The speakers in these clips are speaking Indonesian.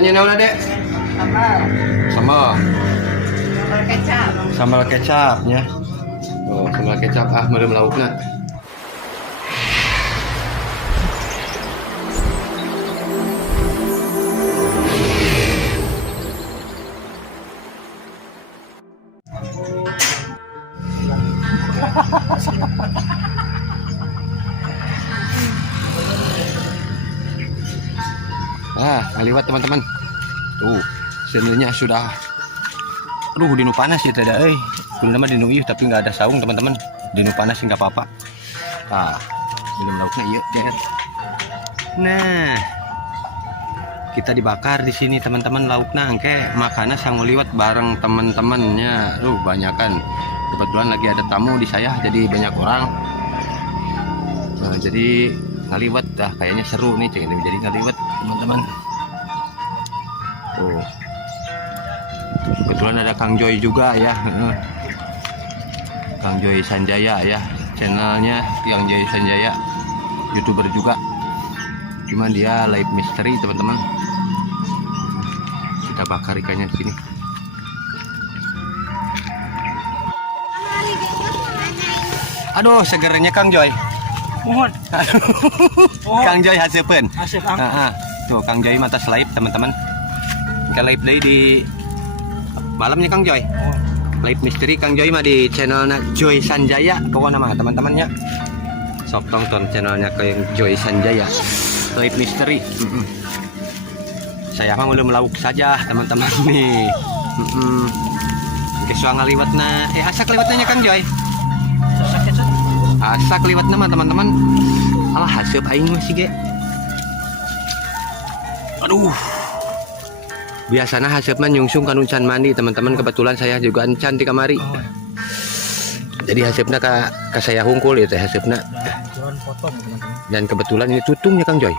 Tanya naon Dek? Sambal. Sambal. Sambal kecap. Sambal kecap nya. Oh, sambal kecap meureum laukna. Ngaliwat teman-teman. Tuh, senilnya sudah. Aduh, dinu panas ya tidak Kudu nama dinu ieu tapi nggak ada saung teman-teman. Dinu panas nggak apa-apa. Minum lauknya ieu ya. Nah, kita dibakar di sini teman-teman lauknya engke makana sang liwat bareng teman-temannya. Banyakan. Kebetulan lagi ada tamu di saya jadi banyak orang. Jadi ngaliwat kayaknya seru nih jadi ngaliwat teman-teman. Kebetulan ada Kang Joy juga ya, Kang Joy Sanjaya ya, channelnya yang Joy Sanjaya, YouTuber juga, cuman dia live mystery teman-teman. Kita bakar ikannya di sini. Aduh, segernya Kang Joy. Mohon. Kang Joy hasilkan. Hasil Tuh Kang Joy mata live teman-teman. Ke live day di malamnya Kang Joy. Live misteri Kang Joy mah di channelnya Joy Sanjaya kawan nama teman-temannya. Sok tonton channelnya ke Joy Sanjaya. Live misteri. Saya mah belum lauk saja teman-teman nih. Kesuang ngaliwatna. Asak liwatnya Kang Joy. Asak liwatna mah teman-teman. Alah haseup aing mah sih ge. Aduh. Biasanya hasilnya nyungsung kan can mandi teman-teman, kebetulan saya juga encan di kamari. Jadi hasilnya ke saya hungkul ya teh hasilnya. Dan kebetulan ini tutungnya Kang Joy.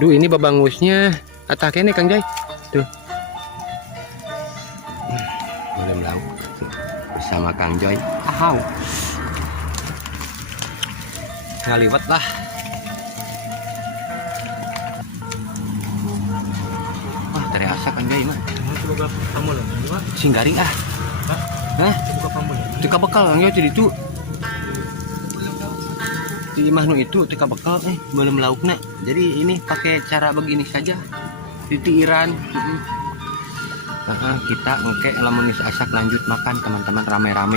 Duh ini babangusnya ataknya nih Kang Joy. Tuh. Belum lauk bersama Kang Joy. Ngaliwat lah. Kang Joy mah. Singgari Tika bekal Kang Joy jadi itu. Di mahnu itu tika bekal belum laukna. Jadi ini pakai cara begini saja. Titiiran. Kita engke lamun geus asak lanjut makan teman-teman rame-rame.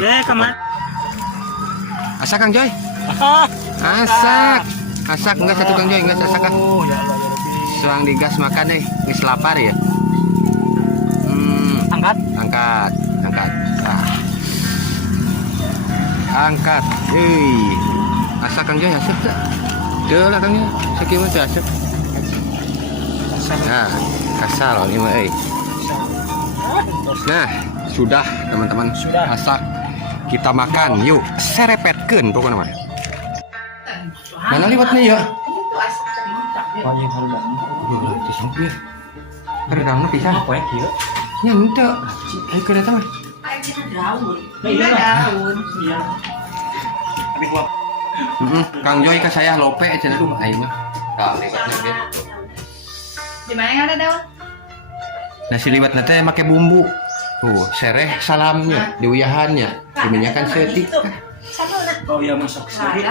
Asak Kang Joy. Asak enggak satu Kang Joy enggak asak kan. Soang digas makan geus lapar ya. Angkat. Angkat. Asak Kang Joy asap tak? Deu lah Kang Joy. Sakieu mah teu asap. Nah, kasal ini mah Nah, sudah teman-teman. Asak. Kita makan. Yuk, serepetkeun pokoknya mah. Mana liwatnya ya? Oh iya harudang. Iya, disangkir. Harudangna pisan. Apa ya kieu? Ya ente, ke datang. Daun. Iya. Tapi gua. Kang Joy ke saya lope cenah aduh aing mah. Liwatna ge. Di mana yang ada daun? Nasi liwatna teh make bumbu. Tuh, sereh salamnya, diuyahannya, diminyakan setik. Oh iya masak sendiri.